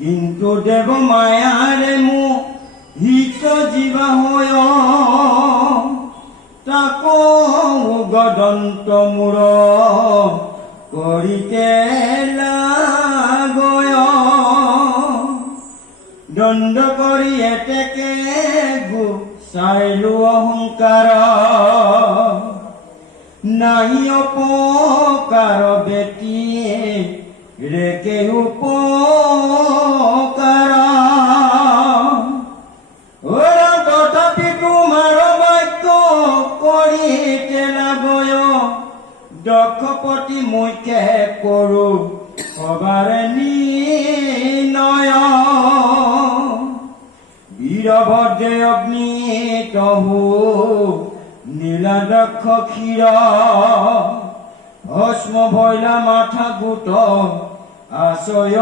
কিন্তু দেব মায়াৰে মোৰ হিত জীৱা হয় তাকো গদন্ত মূৰ কৰিতে লাগয় দণ্ড কৰি এতেকে গুচাইলো অহংকাৰ নাহি অপকাৰ বেটিয়ে ৰেকে উপকাৰ তথাপি তোমাৰ বাক্য কৰিতে লাগয় দক্ষপতি মৈকে কৰো সবাৰে নিৰ্ণয় বীৰভদ্ৰে অগ্নি তহু নীলাদক্ষ ক্ষীৰ ভস্ম ভৈলা মাথা গোট আশয়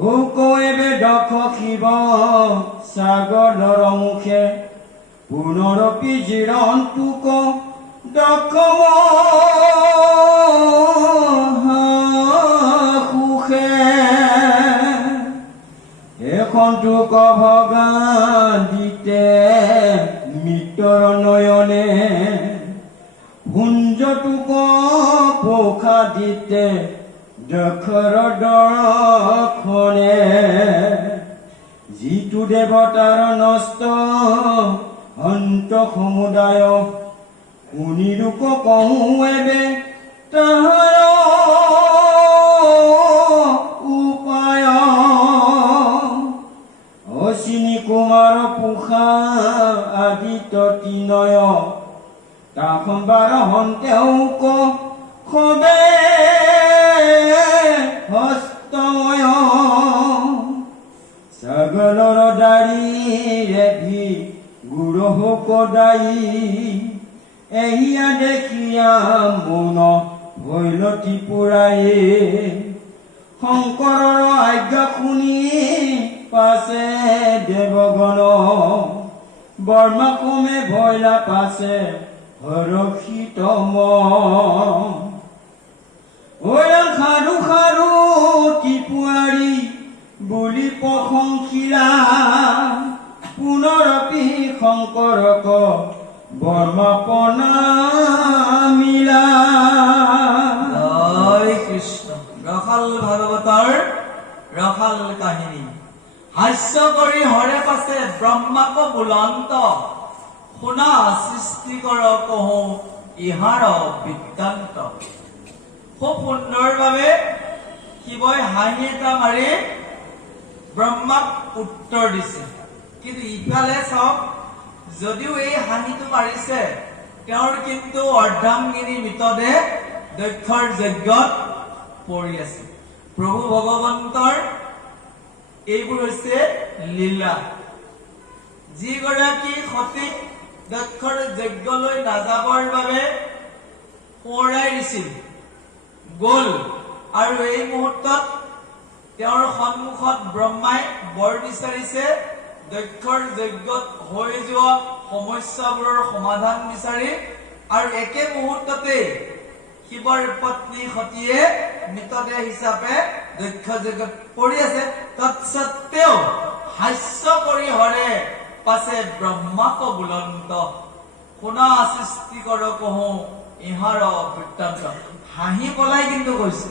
হুকৈবে দক্ষ শিৱ সাগৰৰ মুখে পুনৰপি জিৰন্তুক দক্ষ সুখে এখনটোক ভগান দিতে মিত্ৰৰ নয়নে ভুঞ্জটোক পোখা দিতে দক্ষৰ দৰ্শনে যিটো দেৱতাৰ নষ্ট অন্ত সমুদায় শুনিলোক কহো এবে তাহাৰ উপায় অচিনি কুমাৰ পোষা আদিত তিনয় তাসম্বাৰ হন্তেওক খবে হস্তময় ছাগলৰ দাড়িৰে ভি গুৰহ কদাই এহিয়া দেখিয়া মন ভৈল ত্ৰিপুৰাই শংকৰৰ আজ্ঞা শুনি পাছে দেৱগণ বৰ্মাকমে ভৈলা পাছে হৰষিত খাৰু খাৰু ত্ৰিপুৰাৰী বুলি প্ৰশংসিলা পুনৰপি শংকৰক বৰ্মাপনা মিলা জয় কৃষ্ণ। ৰসাল ভাগৱতৰ ৰসাল কাহিনী হাস্য কৰি হৰে পাছে ব্ৰহ্মাক বুলন্ত শুনা সৃষ্টি কৰ কহো ইহাৰ বৃত্তান্ত। খুব সুন্দৰভাৱে শিৱই হাঁহি এটা মাৰি ব্ৰহ্মাক উত্তৰ দিছে। কিন্তু ইফালে চাওক, যদিও এই হাঁহিটো মাৰিছে তেওঁৰ কিন্তু অৰ্ধাংগিনী মৃতদেহ দক্ষৰ যজ্ঞত পৰি আছে। প্ৰভু ভগৱন্তৰ এইবোৰ হৈছে লীলা। যিগৰাকী সতীক দক্ষৰ যজ্ঞলৈ নাযাবৰ বাবে সোঁৱৰাই দিছিল গল, আৰু এই মুহূৰ্তত তেওঁৰ সন্মুখত ব্ৰহ্মাই বৰ বিচাৰিছে দক্ষৰ যজ্ঞত হৈ যোৱা সমস্যাবোৰৰ সমাধান বিচাৰি, আৰু একে মুহূৰ্ততে শিৱৰ পত্নী সতীয়ে মৃতদেহ হিচাপে দক্ষ যজ্ঞত পৰি আছে। তৎসত্বেও হাস্য কৰি হৰে পাছে ব্ৰহ্মাক বুলন্ত শুনা সৃষ্টি কৰ কহো ইহাৰ বৃত্তান্ত। হাঁহি পলাই কিন্তু কৈছে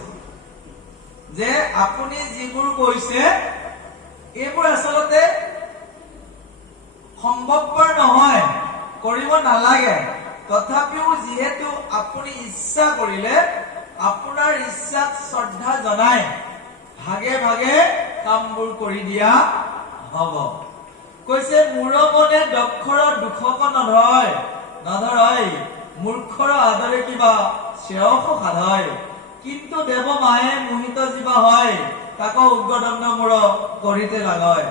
যে আপুনি যিবোৰ কৈছে এইবোৰ আচলতে সম্ভৱপৰ নহয়, কৰিব নালাগে। তথাপিও যিহেতু আপুনি ইচ্ছা কৰিলে আপোনাৰ ইচ্ছাক শ্ৰদ্ধা জনাই ভাগে ভাগে কামবোৰ কৰি দিয়া হব। কৈছে মোৰ মনে দক্ষৰ দুখক নধৰয় মূৰ্খৰ আদৰে কিবা শ্ৰেয়স সাধয়। কিন্তু দেৱ মায়ে মোহিত জীৱা হয় তাক উগ্ৰদণ্ড মূৰ কৰিতে লাগয়।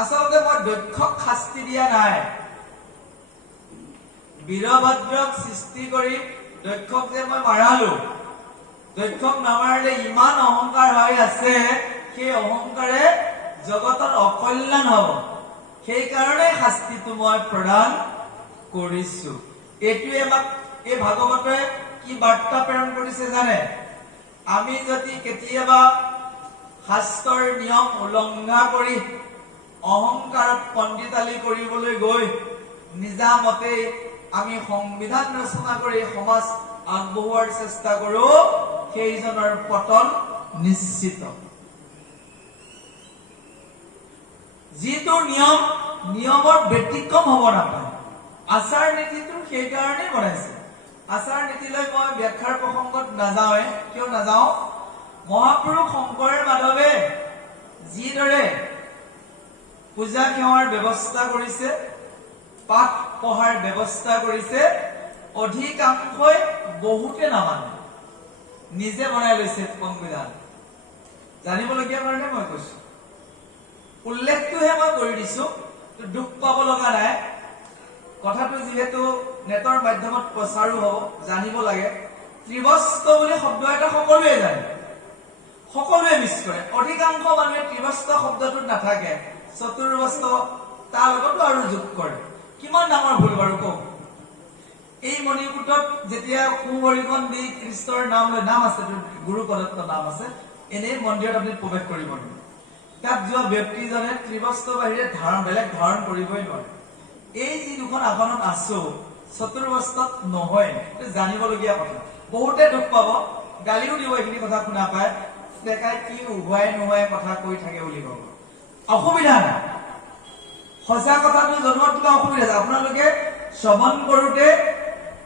আচলতে মই দক্ষক শাস্তি দিয়া নাই, বীৰভদ্ৰক সৃষ্টি কৰি দক্ষক যে মই মাৰালো, দক্ষক নামাৰিলে ইমান অহংকাৰ হৈ আছে, সেই অহংকাৰে জগতত অকল্যাণ হব। সেই কাৰণে শাস্তিটো মই প্ৰদান কৰিছো। এইটোৱে আমাক এই ভাগৱতে কি বাৰ্তা প্ৰেৰণ কৰিছে জানে? আমি যদি কেতিয়াবা শাস্ত্ৰৰ নিয়ম উলংঘা কৰি অহংকাৰত পণ্ডিতালি কৰিবলৈ গৈ নিজামতে আমি সংবিধান ৰচনা কৰি সমাজ আগবঢ়োৱাৰ চেষ্টা কৰো, সেইজনৰ পতন নিশ্চিত। যিটো নিয়মৰ ব্যতিক্ৰম হ'ব নাপায়। আচাৰ নীতিটো সেইকাৰণে বনাইছে। আচাৰ নীতিলৈ মই ব্যাখ্যাৰ প্ৰসংগত নাযাওঁৱে। কিয় নাযাওঁ? মহাপুৰুষ শংকৰ মাধৱে যিদৰে পূজা সেৱাৰ ব্যৱস্থা কৰিছে, পাঠ পঢ়াৰ ব্যৱস্থা কৰিছে, অধিকাংশই বহুতে নামানে, নিজে বনাই লৈছে সংবিধান। জানিবলগীয়া কাৰণে মই কৈছো, উল্লেখটোহে মই কৰি দিছো, দুখ পাব লগা নাই। কথাটো যিহেতু নেটৰ মাধ্যমত প্ৰচাৰো হ'ব, জানিব লাগে। ত্ৰিবস্ত বুলি শব্দ এটা সকলোৱে জানে, সকলোৱে মিছ কৰে। অধিকাংশ মানুহে ত্ৰিবস্ত শব্দটোত নাথাকে, চতুৰ্বস্ত তাৰ লগতো আৰু যোগ কৰে। কিমান ডাঙৰ ভুল বাৰু কওক। এই মণিকূটত যেতিয়া সোঁভৰিখন দি কৃষ্ণৰ নাম লৈ, নাম আছে, গুৰু পদত্ত নাম আছে, এনেই মন্দিৰত আপুনি প্ৰৱেশ কৰিব নোৱাৰে। তাত যোৱা ব্যক্তিজনে ত্ৰিবস্ত বাহিৰে বেলেগ ধাৰণ কৰিবই নোৱাৰে। এই যি দুখন আসনত আছো, চতুৰ্বস্তত নহয়, জানিবলগীয়া কথা। বহুতে দুখ পাব, গালিও দিব এইখিনি কথা শুনা পায়, ডেকাই কি উভয়াই নোহোৱাই কথা কৈ থাকে বুলি কব। অসুবিধা নাই, সঁচা কথাটো জনোৱাত কিবা অসুবিধা আছে। আপোনালোকে শ্ৰৱণ কৰোতে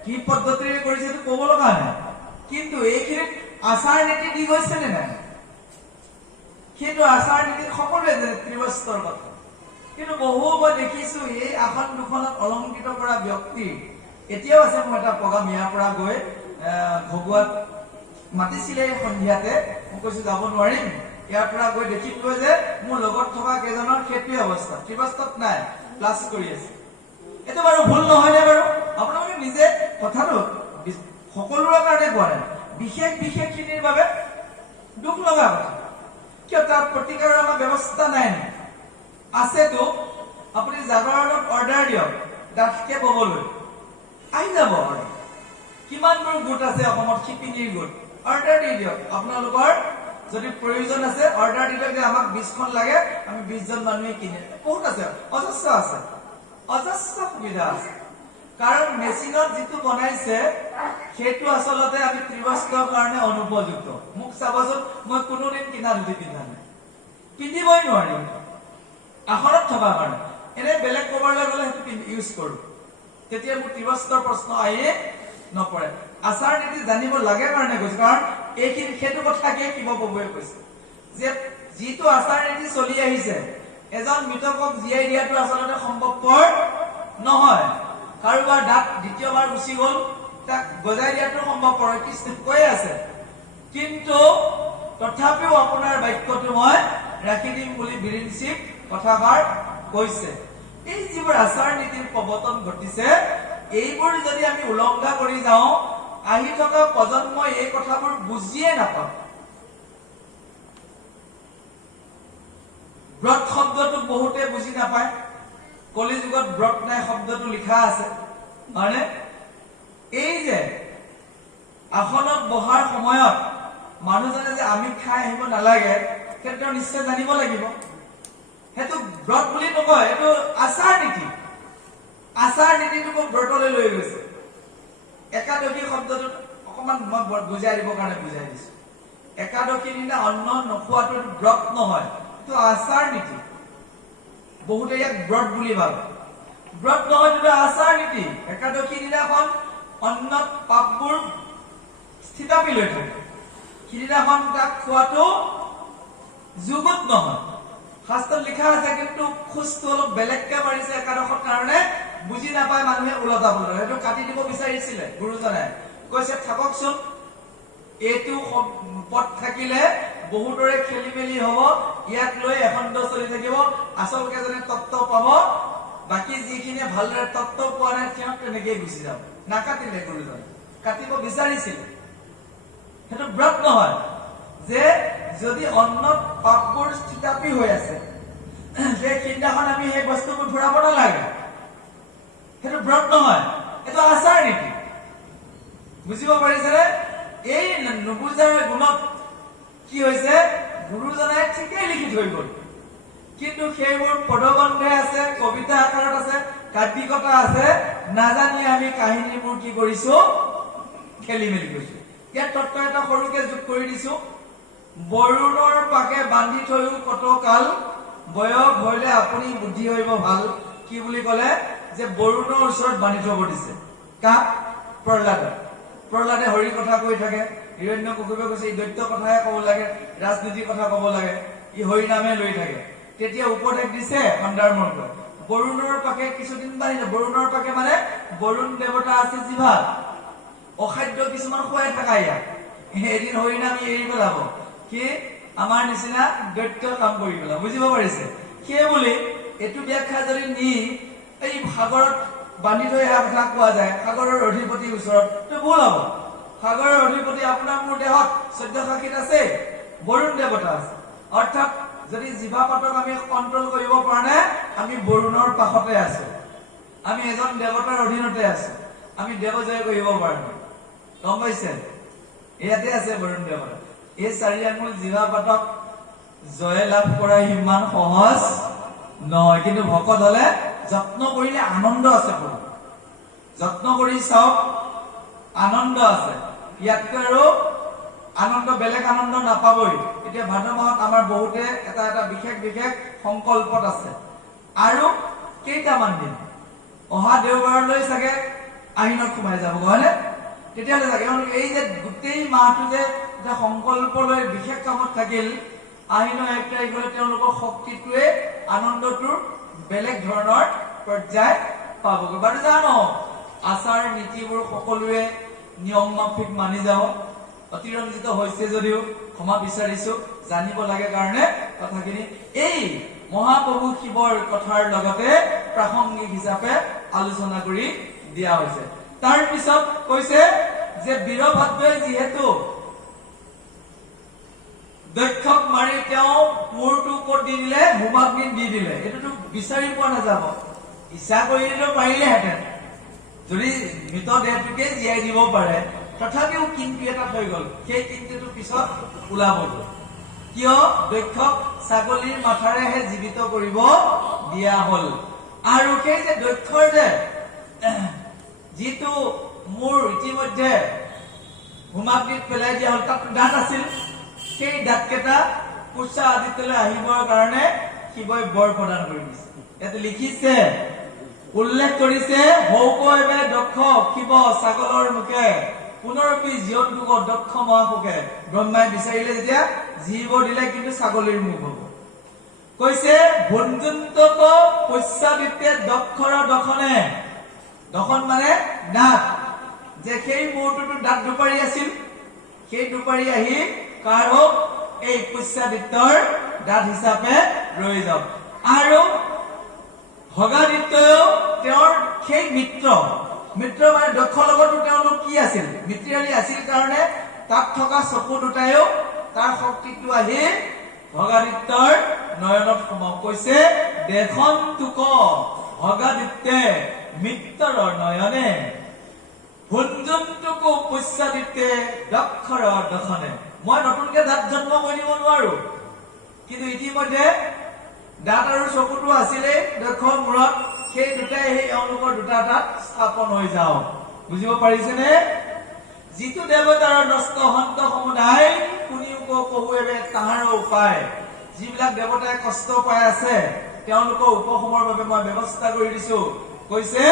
কি পদ্ধতিৰে কৰিছে সেইটো কব লগা নাই, কিন্তু এইখিনিত আচাৰ নীতি দি গৈছে নে নাই? সেইটো আচাৰ নীতিত সকলোৱে জানে ত্ৰিবস্তৰ কথা। কিন্তু বহু মই দেখিছো এই আসন দুখনত অলংকৃত কৰা ব্যক্তি এতিয়াও আছে। মই এটা প্ৰগ্ৰাম ইয়াৰ পৰা গৈ ভগুৱাত মাতিছিলে সন্ধিয়াতে, মই কৈছো যাব নোৱাৰিম। ইয়াৰ পৰা গৈ দেখিলো যে মোৰ লগত থকা কেইজনৰ সেইটোৱে অৱস্থা, ত্ৰিবস্তত নাই, প্লাছ কৰি আছে। এইটো বাৰু ভুল নহয় নে বাৰু? আপোনালোকে নিজে কথাটো সকলোৰে কাৰণে কোৱা নাই, বিশেষ খিনিৰ বাবে দুখ লগা কথা। কিয় তাৰ প্ৰতিকাৰৰ আমাৰ ব্যৱস্থা নাই? আছেতো। আপুনি জাগৰণত অৰ্ডাৰ দিয়ক ডাঠকে ববলৈ, আহি যাব। কিমানবোৰ গোট আছে অসমত, শিপিনীৰ গোট, অৰ্ডাৰ দি দিয়ক। আপোনালোকৰ যদি প্ৰয়োজন আছে অৰ্ডাৰ দিলে যে আমাক 20খন লাগে, আমি 20জন মানুহে কিনে। বহুত আছে, অজস্ৰ আছে, অজস্ৰ সুবিধা আছে। কাৰণ মেচিনত যিটো বনাইছে সেইটো আচলতে আমি ত্ৰিবস্তৰ কাৰণে অনুপযুক্ত। মোক চাবচোন, মই কোনোদিন কিনা ধুতি পিন্ধা নাই, পিন্ধিবই নোৱাৰিম আসনত থকা কাৰণে। এনে বেলেগ কবাৰলৈ গলে সেইটো ইউজ কৰো, তেতিয়া মোৰ ত্ৰিবস্তৰ প্ৰশ্ন আহিয়ে নপৰে। আচাৰ নীতি জানিব লাগে কাৰণে কৈছো, কাৰণ এইখিনি সেইটো কথাকে শিৱ প্ৰভুৱে কৈছে যে যিটো আচাৰ নীতি চলি আহিছে, এজন মৃতকক জীয়াই দিয়াটো আচলতে সম্ভৱপৰ নহয়। কাৰোবাৰ দাঁত দ্বিতীয়বাৰ গুচি গল, তাক গজাই দিয়াটো সম্ভৱপৰ, কৃষ্ণ কৈয়ে আছে। কিন্তু তথাপিও আপোনাৰ বাক্যটো মই ৰাখি দিম বুলি বিৰিঞ্চিক কথাষাৰ কৈছে। এই যিবোৰ আচাৰ নীতিৰ প্ৰৱৰ্তন ঘটিছে, এইবোৰ যদি আমি উলংঘা কৰি যাওঁ, আহি থকা প্ৰজন্মই এই কথাবোৰ বুজিয়ে নাপাব। ব্ৰত শব্দটো বহুতে বুজি নাপায়, কলি যুগত ব্ৰত নাই শব্দটো লিখা আছে, হয়নে? এই যে আসনত বহাৰ সময়ত মানুহজনে যে আমিষ খাই আহিব নালাগে, সেইটো নিশ্চয় জানিব লাগিব। সেইটো ব্ৰত বুলি নকয়, এইটো আচাৰ নীতি। আচাৰ নীতিটোক ব্ৰতলৈ লৈ গৈছে। একাদশী শব্দটো অকমান মই বুজাই দিবৰ কাৰণে বুজাই দিছো। একাদশীৰ দিনা অন্ন নোখোৱাটো ব্ৰত নহয়, এইটো আচাৰ নীতি। বহুতে ইয়াক ব্ৰত বুলি ভাবে, ব্ৰত নহয়, এইটো আচাৰ নীতি। একাদশীৰ দিনাখন অন্নত পাপবোৰ স্থিতাপি লৈ থাকে, সিদিনাখন তাক খোৱাটো যুগুত নহয়। শাস্ত্ৰত লিখা আছে, কিন্তু খোজটো অলপ বেলেগকে মাৰিছে একাদশৰ কাৰণে, বুজি নাপায় মানুহে ওলটাব লয়। সেইটো কাটি দিব বিচাৰিছিলে গুৰুজনে, কৈছে থাককচোন, এইটো পথ থাকিলে বহুতৰে খেলি মেলি হব, ইয়াক লৈ এখণ্ড চলি থাকিব, আচল কেজনে তত্ত্ব পাব, বাকী যিখিনিয়ে ভালদৰে তত্ত্ব পোৱা নাই তেওঁ তেনেকেই গুচি যাব। নাকাটিলে গুৰুজনে, কাটিব বিচাৰিছিলে। সেইটো ব্ৰত নহয় যে যদি অন্নত পাপবোৰ স্থিতাপি হৈ আছে, যে সিদিনাখন আমি সেই বস্তুবোৰ ঘূৰাব নালাগে, সেইটো ব্ৰত নহয়, এইটো আচাৰ নীতি। বুজিব পাৰিছেনে? এই নুবুজাৰ গুণত কি হৈছে গুৰুজনাই ঠিকেই লিখি থৈ গ'ল, কিন্তু সেইবোৰ পদবন্ধে আছে, কবিতা আকাৰত আছে, কাব্যিকতা আছে, নাজানি আমি কাহিনীবোৰ কি কৰিছো খেলি মেলি কৰিছো। ইয়াত তত্ত্ব এটা সৰুকে যোগ কৰি দিছো। বৰুণৰ পাকে বান্ধি থৈও কত কাল, বয়স হলে আপুনি বুদ্ধি হইব ভাল। কি বুলি কলে যে বৰুণৰ ওচৰত বান্ধি থব দিছে কাক? প্ৰহ্লাদে হৰি কথা কৈ থাকে, হিৰণ্যকশিপুৱে কৈছে ই দৈত্য কথাহে কব লাগে, ৰাজনীতিৰ কথা কব লাগে, ই হৰি নামে লৈ থাকে। তেতিয়া উপদেশ দিছে সন্দাৰমৰ্গই বৰুণৰ পাকে কিছুদিন বান্ধিলে। বৰুণৰ পাকে মানে বৰুণ দেৱতা আছে জিভাত, অখাদ্য কিছুমান খুৱাই থাকা ইয়াক, এদিন হৰি নাম এৰি পেলাব, কি আমাৰ নিচিনা দৈত্য কাম কৰি পেলাব। বুজিব পাৰিছে? সেই বুলি এইটো ব্যাখ্যা যদি নি এই সাগৰত বান্ধি থৈ অহা কথা কোৱা যায়, সাগৰৰ অধিপতিৰ ওচৰত, তো ভুল হব। সাগৰৰ অধিপতি আপোনাৰ মোৰ দেহত 14 শাখিত আছে, বৰুণ দেৱতা আছে। অৰ্থাৎ যদি জিভাপাতক আমি কন্ট্ৰল কৰিব পৰা নাই, আমি বৰুণৰ পাশতে আছো, আমি এজন দেৱতাৰ অধীনতে আছো, আমি দেৱজয় কৰিব পৰা নাই। গম পাইছে? ইয়াতে আছে বৰুণ দেৱতা। এই 4 আঙুল জিভাপাতক জয় লাভ কৰা ইমান সহজ নহয়, কিন্তু ভকত হলে যত্ন কৰিলে আনন্দ আছে। যত্ন কৰি চাওক, আনন্দ আছে। ইয়াতকৈ আৰু আনন্দ, বেলেগ আনন্দ নাপাবই। এতিয়া ভাদ মাহত আমাৰ বহুতে এটা এটা বিশেষ বিশেষ সংকল্পত আছে, আৰু কেইটামান দিন অহা দেওবাৰলৈ চাগে আহিনত সোমাই যাব, হয়নে? তেতিয়াহ'লে চাগে এই যে গোটেই মাহটো যে এটা সংকল্প লৈ বিশেষ কামত থাকিল, আহিনৰ 1 তাৰিখলৈ তেওঁলোকৰ শক্তিটোৱে আনন্দটোৰ বেলেগ ধৰণৰ পৰ্যায় পাবগৈ। বাৰু জানো আচাৰ নীতিবোৰ সকলোৱে নিয়ম মাফিক মানি যাওঁ, অতিৰঞ্জিত হৈছে যদিও ক্ষমা বিচাৰিছো, জানিব লাগে কাৰণে কথাখিনি এই মহাপ্ৰভু শিৱৰ কথাৰ লগতে প্ৰাসংগিক হিচাপে আলোচনা কৰি দিয়া হৈছে। তাৰ পিছত কৈছে যে বীৰভদ্ৰই যিহেতু দক্ষক মাৰি তেওঁ মূৰটো ক'ত দি দিলে? হোমাগ্নিত দি দিলে। এইটোতো বিচাৰি পোৱা নাযাব। ইচ্ছা কৰিলেতো পাৰিলেহেঁতেন, যদি মৃতদেহটোকে জীয়াই দিব পাৰে, তথাপিও কিন্তু এটা হৈ গল। সেই কিন্তুটো পিছত ওলাব। কিয়? দক্ষক ছাগলীৰ মাথাৰেহে জীৱিত কৰিব দিয়া হল। আৰু সেই যে দক্ষৰ যে যিটো মোৰ ইতিমধ্যে হোমাগ্নিত পেলাই দিয়া হল, তাত দাঁত আছিল, সেই দাঁতকেইটা কুচা আদিত্যলৈ আহিবৰ কাৰণে শিৱই বৰ প্ৰদান কৰি দিছে। ইয়াতে লিখিছে, উল্লেখ কৰিছে, হৌকৈবে দক্ষ শিৱ ছাগলৰ মুখে পুনৰপি জীয়ন্তোক দক্ষ মহাসুখে। ব্ৰহ্মাই বিচাৰিলে যেতিয়া জীৱ দিলে, কিন্তু ছাগলীৰ মুখ হব। কৈছে ভঞ্জন্তক পশ্চাদিত্যে দক্ষৰ দখনে, দখন মানে দাঁত, যে সেই মূৰটোতো দাঁত দুপাৰি আছিল, সেই দুপাৰি আহি কাৰ হওক? এই পশ্চাদিত্যৰ দাঁত হিচাপে ৰৈ যাওক। আৰু ভগাদিত্যও তেওঁৰ সেই মিত্ৰ মানে দক্ষৰ লগতো তেওঁলোক কি আছিল? মিত্ৰালী আছিল কাৰণে তাত থকা চকু দুটাইও তাৰ শক্তিটো আহি ভগাদিত্যৰ নয়নত সোমাওক। কৈছে দেখন তোক ভগাদিত্যে মিত্ৰৰ নয়নে, ভঞ্জন্তকো পশ্চাদিত্যে দক্ষৰ দখনে। মই নতুনকে দাঁত জন্ম কৰি দিব নোৱাৰো, কিন্তু ইতিমধ্যে দাঁত আৰু চকুটো আছিলেই দক্ষৰ মূৰত, সেই দুটাই সেই এওঁলোকৰ দুটা দাঁত স্থাপন হৈ যাওক। বুজিব পাৰিছেনে? যিটো দেৱতাৰ নষ্ট সন্ত সমুদায়, কোনেও কহুৱে তাহাৰ উপায়। যিবিলাক দেৱতাই কষ্ট পাই আছে, তেওঁলোকৰ উপশমৰ বাবে মই ব্যৱস্থা কৰি দিছো। কৈছে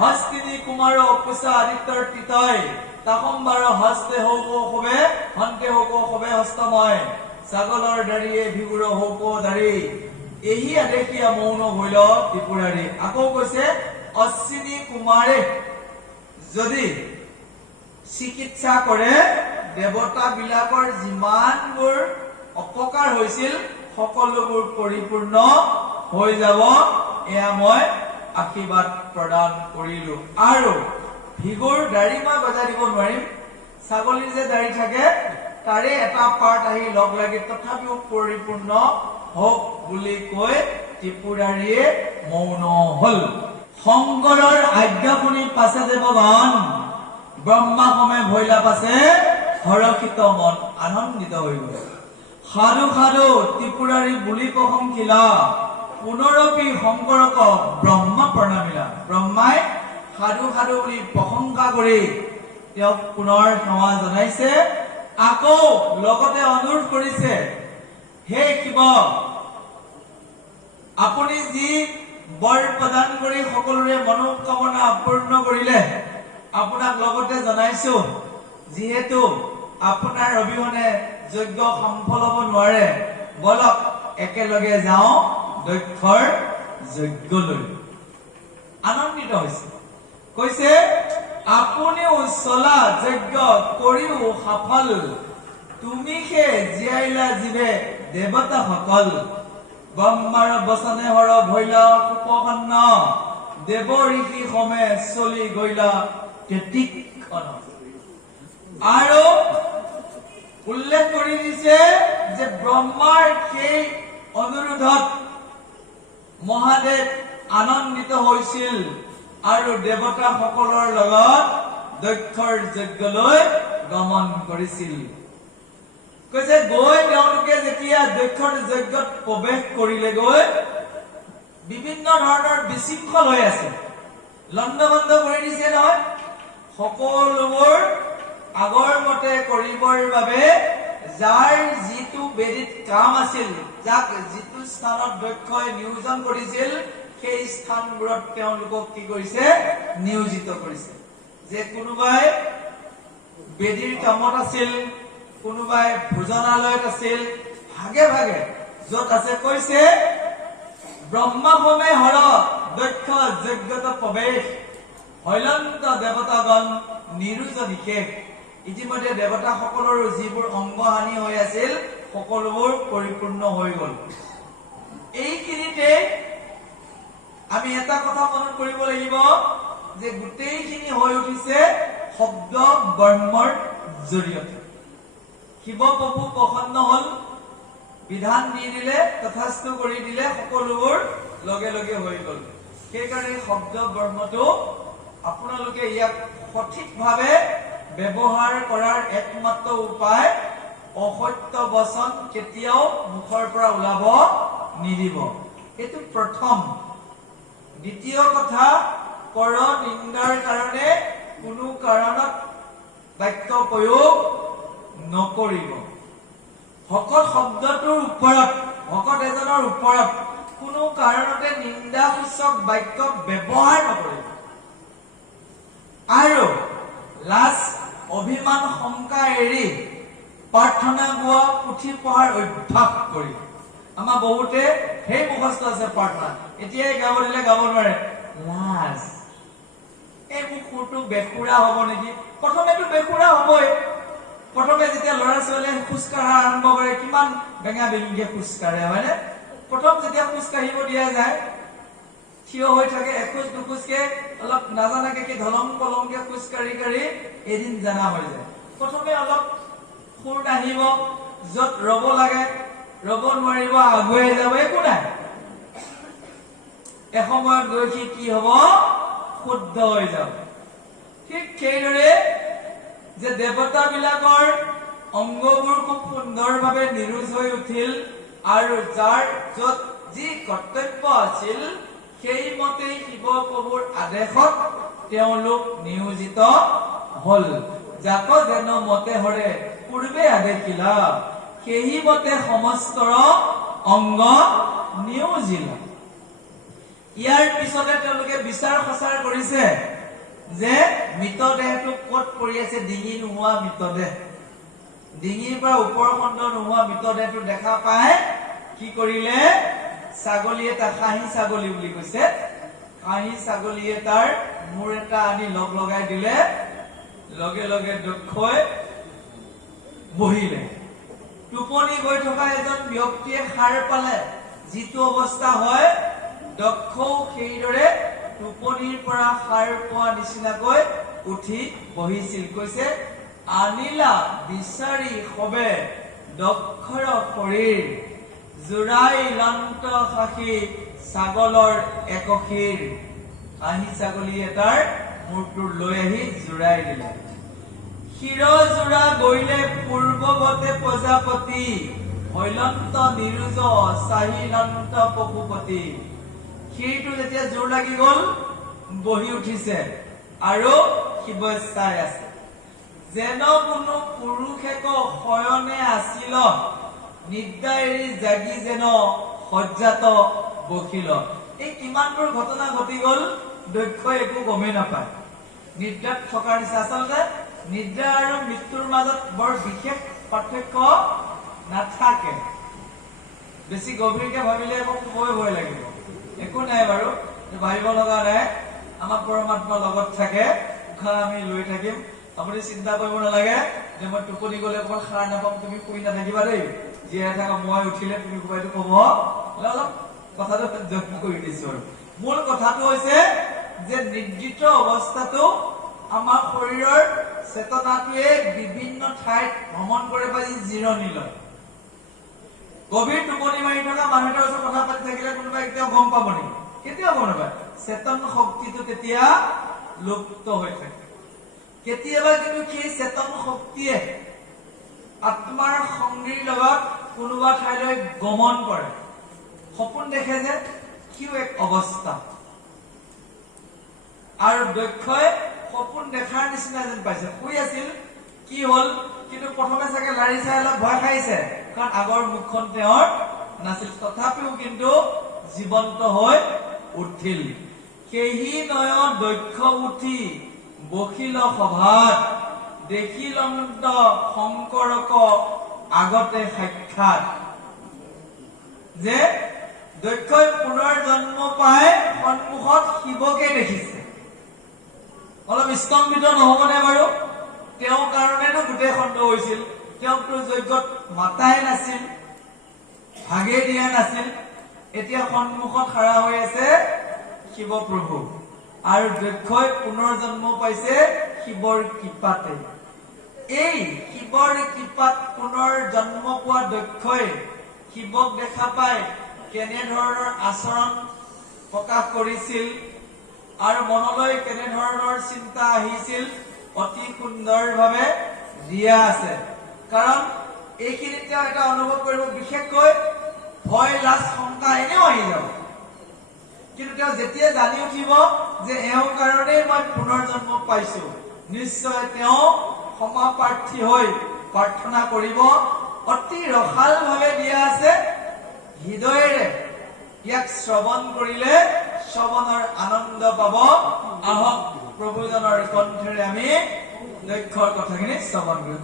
হস্তিনী কুমাৰ অকুচা আদিত্যৰ তিতয়, তাসম্বাৰ হস্তে হৌক শোভে, হন্তে হৌক শোভে হস্তময়, ছাগলৰ দাড়িয়ে ভিগুৰ হৌক দাড়ি, এহি আদেশীয়া মৌন হইল ত্ৰিপুৰাৰী। আকৌ কৈছে অশ্বিনী কুমাৰে যদি চিকিৎসা কৰে, দেৱতা বিলাকৰ যিমানবোৰ অপকাৰ হৈছিল সকলোবোৰ পৰিপূৰ্ণ হৈ যাব, এয়া মই আশীৰ্বাদ প্ৰদান কৰিলো। আৰু ভিগুৰ দাড়ি মই বজাই দিব নোৱাৰিম, ছাগলীৰ যে দাড়ি থাকে তাৰে এটা পাৰ্ট আহি লগ লাগি তথাপিও পৰিপূৰ্ণ হওক বুলি কৈ ত্ৰিপুৰাৰীয়ে মৌন হল। শংকৰৰ আজ্ঞা শুনি পাছে দেৱগণ, ব্ৰহ্মা সমে ভৈলা পাছে হৰষিত মন আনন্দিত হৈ গল। সাধু সাধু ত্ৰিপুৰাৰী বুলি প্ৰশংসিলা, পুনৰপি শংকৰক ব্ৰহ্ম প্ৰণামিলা। ব্ৰহ্মাই সাধু সাধু বুলি প্ৰশংসা কৰি তেওঁক পুনৰ সেৱা জনাইছে। আকৌ লগতে অনুৰোধ কৰিছে, হে শিৱ, আপুনি যি বৰ প্ৰদান কৰি সকলোৰে মনোকামনা পূৰ্ণ কৰিলে, আপোনাক লগতে জনাইছো, যিহেতু আপোনাৰ অবিহনে যজ্ঞ সফল হ'ব নোৱাৰে, বলক একেলগে যাওঁ দক্ষৰ যজ্ঞলৈ। আনন্দিত হৈছে, কৈছে আপুনিও চলা যজ্ঞ কৰিও সফল, তুমিহে জীয়াইলা জীৱে দেৱতাসকল, ব্ৰহ্মাৰ বচনে হৰ ভৈলা উপপন্ন, দেৱ ঋষি সমেত চলি গৈলা তেতিক্ষণ। আৰু উল্লেখ কৰি দিছে যে ব্ৰহ্মাৰ সেই অনুৰোধত মহাদেৱ আনন্দিত হৈছিল আৰু দেৱতাসকলৰ লগত দক্ষৰ যজ্ঞলৈ গমন কৰিছিল। কৈছে গৈ তেওঁলোকে যেতিয়া দক্ষৰ যজ্ঞত প্ৰৱেশ কৰিলেগৈ, বিভিন্ন ধৰণৰ বিশৃংখল হৈ আছে, লণ্ডভণ্ড কৰি দিছে নহয়। সকলোবোৰ আগৰ মতে কৰিবৰ বাবে যাৰ যিটো বেদিত কাম আছিল, যাক যিটো স্থানত দক্ষই নিয়োজন কৰিছিল, সেই স্থানবোৰত তেওঁলোকক কি কৰিছে, নিয়োজিত কৰিছে। যে কোনোবাই বেদীৰ কামত আছিল, কোনোবাই ভোজনালয়ত আছিল, ভাগে ভাগে য'ত আছে। কৈছে ব্ৰহ্মাসমে হৰ দক্ষ যজ্ঞত প্ৰৱেশ, হৈলন্ত দেৱতাগণ নিৰোজ নিশেষ। ইতিমধ্যে দেৱতাসকলৰো যিবোৰ অংগহানি হৈ আছিল, সকলোবোৰ পৰিপূৰ্ণ হৈ গল। এইখিনিতে আমি এটা কথা মনত কৰিব লাগিব যে গোটেইখিনি হৈ উঠিছে শব্দ ব্ৰহ্মৰ জৰিয়তে। শিৱ প্ৰভু প্ৰসন্ন হল, বিধান দি দিলে, তথাস্তু কৰি দিলে, সকলোবোৰ লগে লগে হৈ গল। সেইকাৰণে শব্দ ব্ৰহ্মটো আপোনালোকে ইয়াক সঠিকভাৱে ব্যৱহাৰ কৰাৰ একমাত্ৰ উপায়, অসত্য বচন কেতিয়াও মুখৰ পৰা ওলাব নিদিব। এইটো প্ৰথম। দ্বিতীয় কথা, কৰ নিন্দাৰ কাৰণে কোনো কাৰণত বাক্য প্ৰয়োগ নকৰিব। ভকত শব্দটোৰ ওপৰত, ভকত এজনৰ ওপৰত কোনো কাৰণতে নিন্দাসূচক বাক্য ব্যৱহাৰ নকৰিব। আৰু লাজ অভিমান শংকা এৰি প্ৰাৰ্থনা গোৱা, পুথি পঢ়াৰ অভ্যাস কৰিব। আমাৰ বহুতে সেই মুখস্থ আছে প্ৰাৰ্থনা, এতিয়াই গাব দিলে গাব নোৱাৰে, লাজ। এই মোৰ সুৰটো বেসুৰা হব নেকি? প্ৰথমেতো বেসুৰা হবই। প্ৰথমে যেতিয়া ল'ৰা ছোৱালীয়ে খোজকাঢ়া আৰম্ভ কৰে, কিমান বেঙা বেঙিকে খোজকাঢ়ে, হয়নে? প্ৰথম যেতিয়া খোজকাঢ়িব দিয়া যায়, থিয় হৈ থাকে, এখোজ দুখোজকে অলপ নাজানাকে কি ধলং পলংকে খোজকাঢ়ি কাঢ়ি এদিন জানা হৈ যায়। প্ৰথমে অলপ সুৰ নাহিব, য'ত ৰব লাগে ৰব নোৱাৰিব, আগুৱাই যাব, একো নাই। এসময়ত গৈ সি কি হব, শুদ্ধ হৈ যাব। ঠিক সেইদৰে যে দেৱতা বিলাকৰ অংগবোৰ খুব সুন্দৰভাৱে নিৰোজ হৈ উঠিল, আৰু যাৰ য'ত যি কৰ্তব্য আছিল, সেইমতেই শিৱ প্ৰভুৰ আদেশত তেওঁলোক নিয়োজিত হল। যাক যেন মতে হৰে পূৰ্বে আদেশিলা, সেই মতে সমস্তৰ অংগ নিয়োজিলা। ইয়াৰ পিছতে তেওঁলোকে বিচাৰ খচাৰ কৰিছে যে মৃতদেহটো ক'ত পৰি আছে, ডিঙি নোহোৱা মৃতদেহ, ডিঙিৰ পৰা ওপৰ খণ্ড নোহোৱা মৃতদেহটো দেখা পাই কি কৰিলে, ছাগলী এটা, খাহী ছাগলী বুলি কৈছে, খাহী ছাগলী এটাৰ মূৰ এটা আনি লগ লগাই দিলে, লগে লগে দক্ষই বহিলে। টোপনি গৈ থকা এজন ব্যক্তিয়ে সাৰ পালে যিটো অৱস্থা হয়, দক্ষও সেইদৰে টোপনিৰ পৰা সাৰ পোৱা নিচিনাকৈ উঠি বহিছিল। কৈছে আনিলা বিচাৰি সবে দক্ষৰ শৰীৰ, জোৰাই লন্ত খাখি ছাগলৰ একশিৰ। খাহী ছাগলী এটাৰ মূৰটো লৈ আহি জোৰাই দিলে। শিৰজোৰা গৈলে পূৰ্বৱতে প্ৰজাপতি, হৈলন্ত নিৰুজ চাহিলন্ত পশুপতি। শিৰটো যেতিয়া জোৰ লাগি গল, বহি উঠিছে আৰু শিৱই চাই আছে। যেন কোনো পুৰুষেক শয়নে আছিল, নিদ্ৰা এৰি জাগি যেন সজ্জাত বহিল। এই কিমানবোৰ ঘটনা ঘটি গল, দক্ষই একো গমেই নাপায়। নিদ্ৰাত থকাৰ নিচিনা। আচলতে নিদ্ৰা আৰু মৃত্যুৰ মাজত বৰ বিশেষ পাৰ্থক্য নাথাকে। বেছি গভীৰকে ভাবিলে মোক শুবই ভয় লাগিব। একো নাই বাৰু, ভাবিব লগা নাই। আমাৰ পৰমাত্মা লগত থাকে, উশাহ আমি লৈ থাকিম। আপুনি চিন্তা কৰিব নালাগে যে মই টোপনি গলে অকমান সাৰ নাপাম, তুমি শুই নাথাকিবা দেই। জীয়াই থাকা, মই উঠিলে তুমি কোবাইটো কব। অলপ কথাটো যত্ন কৰি দিছো। আৰু মূল কথাটো হৈছে যে নিদ্ৰিত অৱস্থাটো আমাৰ শৰীৰৰ চেতনাটোৱে বিভিন্ন ঠাইত ভ্ৰমণ কৰি পাৰি জিৰণি লয়। গভীৰ টোপনি মাৰি থকা মানুহ এটাৰ ওচৰত কথা পাতি থাকিলে কোনোবাই কেতিয়াও গম পাব নেকি? কেতিয়াও গম নাপায়। চেতন শক্তিটো তেতিয়া লুপ্ত হৈ থাকে। কেতিয়াবা কিন্তু সেই চেতন শক্তিয়ে আত্মাৰ সংগীৰ লগত কোনোবা ঠাইলৈ গমন কৰে। সপোন দেখে যে কিয় এক অৱস্থা। আৰু দক্ষই সপোন দেখাৰ নিচিনা যেন পাইছে। শুই আছিল, কি হল, কিন্তু প্ৰথমে চাগে লাৰি চাই অলপ ভয় খাইছে, কাৰণ আগৰ মুখখন তেওঁৰ নাছিল। তথাপিও কিন্তু জীৱন্ত হৈ উঠিল। সেহি নয় দক্ষ উঠি বহিল সভাত, দেখিলন্ত শংকৰক আগতে সাক্ষাৎ। যে দক্ষই পুনৰ জন্ম পাই সন্মুখত শিৱকে দেখিছে। অলপ স্তম্ভিত নহবনে বাৰু? তেওঁৰ কাৰণেতো গোটেই খণ্ড হৈছিল। তেওঁকতো যজ্ঞত মাতাই নাছিল, ভাগে দিয়া নাছিল। এতিয়া সন্মুখত খাৰা হৈ আছে শিৱ প্ৰভু, আৰু দক্ষই পুনৰ জন্ম পাইছে শিৱৰ কৃপাতে। এই শিৱৰ কৃপাত পুনৰ জন্ম পোৱা দক্ষই শিৱক দেখা পাই কেনেধৰণৰ আচৰণ প্ৰকাশ কৰিছিল আৰু মনলৈ কেনেধৰণৰ চিন্তা আহিছিল, অতি সুন্দৰভাৱে দিয়া আছে। কাৰণ এইখিনিত তেওঁ এটা অনুভৱ কৰিব, বিশেষকৈ ভয়, লাজ, শংকা এনেও আহি যাব। কিন্তু তেওঁ যেতিয়া জানি উঠিব যে এওঁৰ কাৰণেই মই পুনৰ জন্ম পাইছো, নিশ্চয় তেওঁ ক্ষমাপ্ৰাৰ্থী হৈ প্ৰাৰ্থনা কৰিব। অতি ৰসাল ভাৱে দিয়া আছে। হৃদয়েৰে ইয়াক শ্ৰৱণ কৰিলে শ্ৰৱণৰ আনন্দ পাব। আহক প্ৰভুজনৰ কণ্ঠেৰে আমি দক্ষৰ কথাখিনি শ্ৰৱণ কৰো।